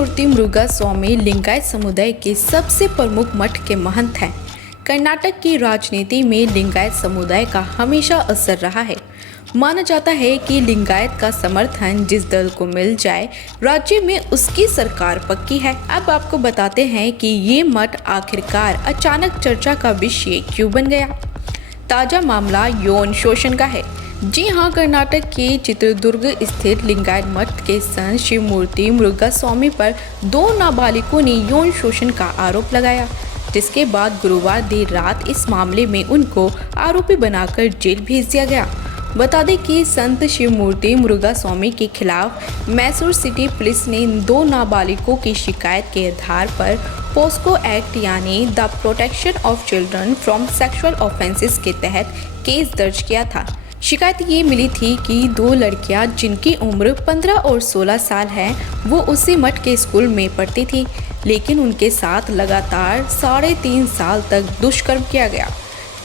शिवमूर्ति मुरुगा स्वामी लिंगायत समुदाय के सबसे प्रमुख मठ के महंत हैं। कर्नाटक की राजनीति में लिंगायत समुदाय का हमेशा असर रहा है। माना जाता है कि लिंगायत का समर्थन जिस दल को मिल जाए, राज्य में उसकी सरकार पक्की है। अब आपको बताते हैं कि ये मठ आखिरकार अचानक चर्चा का विषय क्यों बन गया। ताजा मामला यौन शोषण का है। जी हाँ, कर्नाटक के चित्रदुर्ग स्थित लिंगायत मठ के संत शिवमूर्ति मुरुगा स्वामी पर 2 नाबालिगों ने यौन शोषण का आरोप लगाया, जिसके बाद गुरुवार देर रात इस मामले में उनको आरोपी बनाकर जेल भेज दिया गया। बता दें कि संत शिवमूर्ति मुरुगा स्वामी के खिलाफ मैसूर सिटी पुलिस ने 2 नाबालिगों की शिकायत के आधार पर पोस्को एक्ट यानी the protection of children from sexual offences के तहत केस दर्ज किया था। शिकायत ये मिली थी कि 2 लड़कियां जिनकी उम्र 15 और 16 साल है, वो उसी मठ के स्कूल में पढ़ती थी, लेकिन उनके साथ लगातार 3.5 साल तक दुष्कर्म किया गया।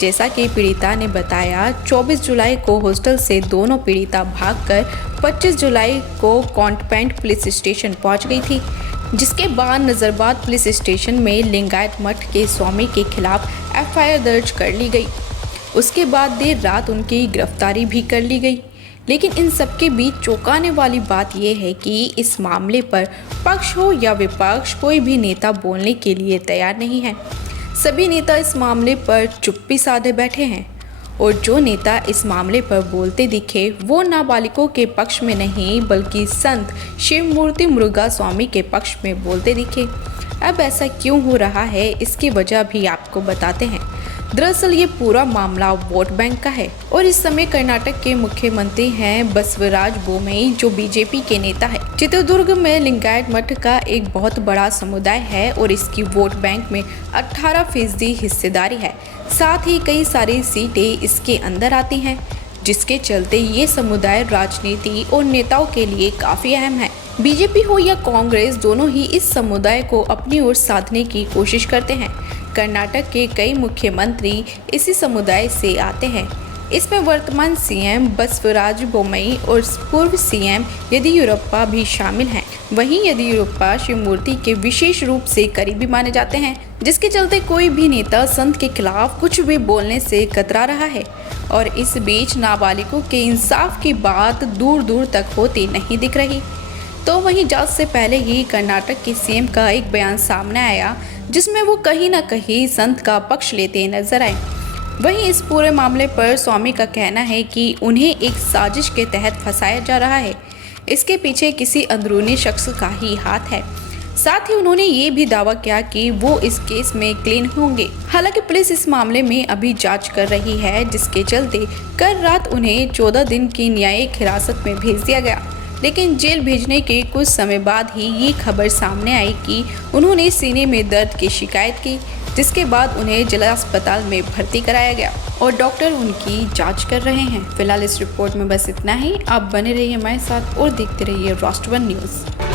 जैसा कि पीड़िता ने बताया, 24 जुलाई को हॉस्टल से दोनों पीड़िता भागकर 25 जुलाई को कॉन्टपेंट पुलिस स्टेशन पहुंच गई थी, जिसके बाद नजरबाद पुलिस स्टेशन में लिंगायत मठ के स्वामी के खिलाफ FIR दर्ज कर ली गई। उसके बाद देर रात उनकी गिरफ्तारी भी कर ली गई। लेकिन इन सबके बीच चौंकाने वाली बात यह है कि इस मामले पर पक्ष हो या विपक्ष, कोई भी नेता बोलने के लिए तैयार नहीं है। सभी नेता इस मामले पर चुप्पी साधे बैठे हैं, और जो नेता इस मामले पर बोलते दिखे वो नाबालिगों के पक्ष में नहीं बल्कि संत शिवमूर्ति मुरुगा स्वामी के पक्ष में बोलते दिखे। अब ऐसा क्यों हो रहा है, इसकी वजह भी आपको बताते हैं। दरअसल ये पूरा मामला वोट बैंक का है, और इस समय कर्नाटक के मुख्यमंत्री हैं बसवराज बोमई, जो बीजेपी के नेता है। चित्रदुर्ग में लिंगायत मठ का एक बहुत बड़ा समुदाय है और इसकी वोट बैंक में 18% हिस्सेदारी है। साथ ही कई सारी सीटें इसके अंदर आती हैं, जिसके चलते ये समुदाय राजनीति और नेताओं के लिए काफी अहम है। बीजेपी हो या कांग्रेस, दोनों ही इस समुदाय को अपनी ओर साधने की कोशिश करते हैं। कर्नाटक के कई मुख्यमंत्री इसी समुदाय से आते हैं। इसमें वर्तमान सीएम बसवराज बोमई और पूर्व सीएम येदियुरप्पा भी शामिल हैं। वहीं येदियुरप्पा शिवमूर्ति के विशेष रूप से करीबी माने जाते हैं, जिसके चलते कोई भी नेता संत के खिलाफ कुछ भी बोलने से कतरा रहा है। और इस बीच नाबालिगों के इंसाफ की बात दूर दूर तक होती नहीं दिख रही। तो वहीं जांच से पहले ही कर्नाटक के सीएम का एक बयान सामने आया, जिसमें वो कहीं न कहीं संत का पक्ष लेते नजर आए। वहीं इस पूरे मामले पर स्वामी का कहना है कि उन्हें एक साजिश के तहत फंसाया जा रहा है। इसके पीछे किसी अंदरूनी शख्स का ही हाथ है। साथ ही उन्होंने ये भी दावा किया कि वो इस केस में क्लीन होंगे। हालांकि पुलिस इस मामले में अभी जांच कर रही है, जिसके चलते कल रात उन्हें 14 दिन की न्यायिक हिरासत में भेज दिया गया। लेकिन जेल भेजने के कुछ समय बाद ही ये खबर सामने आई कि उन्होंने सीने में दर्द की शिकायत की, जिसके बाद उन्हें जिला अस्पताल में भर्ती कराया गया और डॉक्टर उनकी जांच कर रहे हैं। फिलहाल इस रिपोर्ट में बस इतना ही। आप बने रहिए हमारे साथ और देखते रहिए राष्ट्रवन न्यूज़।